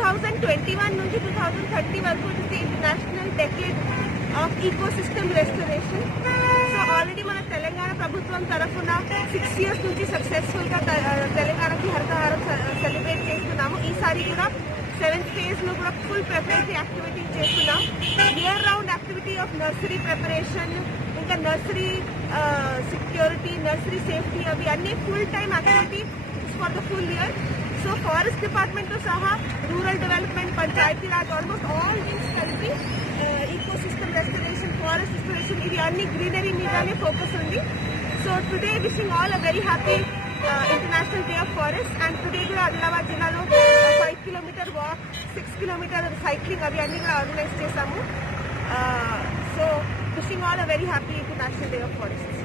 2021 నుంచి 2030 వరకు it is the international decade of ecosystem restoration. So already మన తెలంగాణ ప్రభుత్వం తరఫున 6 years నుంచి సక్సెస్ఫుల్ గా తెలంగాణకి హరితహారం సెలబ్రేట్ చేస్తున్నాము. ఈసారి కూడా 7th phase లో కూడా ఫుల్ ప్రిపరేటరీ యాక్టివిటీ చేస్తున్నాం. Year round activity of nursery preparation, ఇంకా నర్సరీ సెక్యూరిటీ, నర్సరీ సేఫ్టీ, అవి అన్ని full time activity for the full year. So forest department తో సహా rural development, panchayat raj, almost all things కలిపి ఈకోసిస్టమ్ రెస్టరేషన్, ఫారెస్ట్ రెస్టరేషన్, ఇది అన్ని greenery మీదనే ఫోకస్ ఉంది. So today wishing all a very happy international day of forest. And today కూడా ఆదిలాబాద్ జిల్లాలో 5 kilometer walk, 6 kilometer cycling, అవి అన్ని కూడా ఆర్గనైజ్ చేశాము. So wishing all a very happy international day of forest.